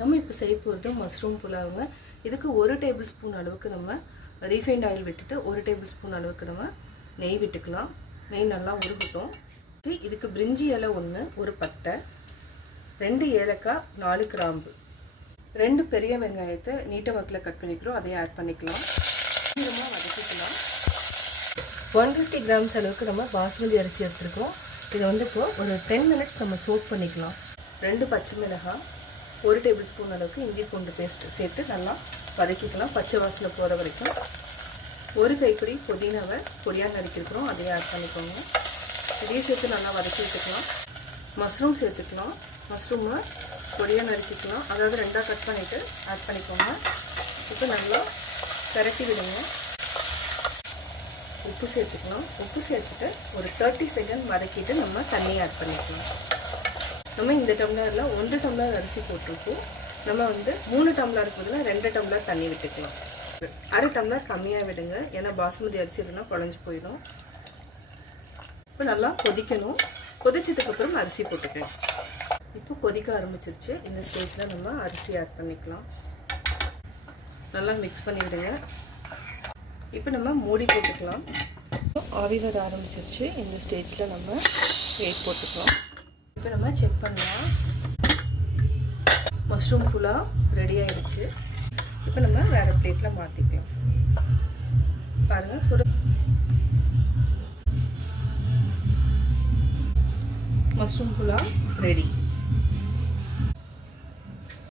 நம்ம இப்போ செய்ய போகிறது மஷ்ரூம் புலாவுங்க. இதுக்கு 1 டேபிள் ஸ்பூன் அளவுக்கு நம்ம ரீஃபைண்ட் ஆயில் விட்டுட்டு 1 டேபிள் ஸ்பூன் அளவுக்கு நம்ம நெய் விட்டுக்கலாம். நெய் நல்லா உருகட்டும். இதுக்கு பிரிஞ்சி இலை 1, ஒரு பட்டை, 2 ஏலக்காய், 4 கிராம்பு, 2 பெரிய வெங்காயத்தை நீட்ட வாக்கில் கட் பண்ணிக்கிறோம். அதையும் ஆட் பண்ணிக்கலாம். கொஞ்சமாக வதக்கிக்கலாம். 150 கிராம்ஸ் அளவுக்கு நம்ம பாஸ்மதி அரிசி எடுத்துருக்கோம். இதை வந்து இப்போ ஒரு 10 மினிட்ஸ் நம்ம சோக் பண்ணிக்கலாம். 2 பச்சை மிளகாய், 1 டேபிள் ஸ்பூன் அளவுக்கு இஞ்சி பூண்டு பேஸ்ட் சேர்த்து நல்லா வதக்கிக்கலாம். பச்சை வாசனை போகிற வரைக்கும். 1 கைப்பிடி புதினாவை பொடியாக நறுக்கிருக்கிறோம். அதையும் ஆட் பண்ணிக்கோங்க. இதையும் சேர்த்து நல்லா வதக்கி விட்டுக்கலாம். மஷ்ரூம் சேர்த்துக்கலாம். மஷ்ரூமை பொடியாக நறுக்கிக்கலாம். அதாவது 2ஆக கட் பண்ணிவிட்டு ஆட் பண்ணிக்கோங்க. இப்போ நல்லா பரட்டி விடுங்க. உப்பு சேர்த்துக்கலாம். உப்பு சேர்த்துட்டு ஒரு 30 செகண்ட் வதக்கிட்டு நம்ம தண்ணியை ஆட் பண்ணிக்கலாம். நம்ம இந்த டம்ளரில் 1 டம்ளர் அரிசி போட்டிருக்கோம். நம்ம வந்து 3 டம்ளருக்கு பதிலாக 2 டம்ளர் தண்ணி விட்டுக்கலாம். 1/2 டம்ளர் கம்மியாக விடுங்க, ஏன்னா பாஸ்மதி அரிசி இல்லைன்னா குழஞ்சி போயிடும். இப்போ நல்லா கொதிக்கணும். கொதிச்சதுக்கப்புறம் அரிசி போட்டுக்கலாம். இப்போ கொதிக்க ஆரம்பிச்சிருச்சு. இந்த ஸ்டேஜில் நம்ம அரிசி ஆட் பண்ணிக்கலாம். நல்லா மிக்ஸ் பண்ணி விடுங்க. இப்போ நம்ம மூடி போட்டுக்கலாம். ஆவி வர ஆரம்பிச்சிருச்சு. இந்த ஸ்டேஜில் நம்ம வெயிட் போட்டுக்கலாம். இப்போ நம்ம செக் பண்ணலாம். மஷ்ரூம் புலாவ் ரெடி ஆயிடுச்சு. இப்போ நம்ம வேறு பிளேட்டில் மாற்றிக்கலாம். பாருங்கள், மஷ்ரூம் புலாவ் ரெடி.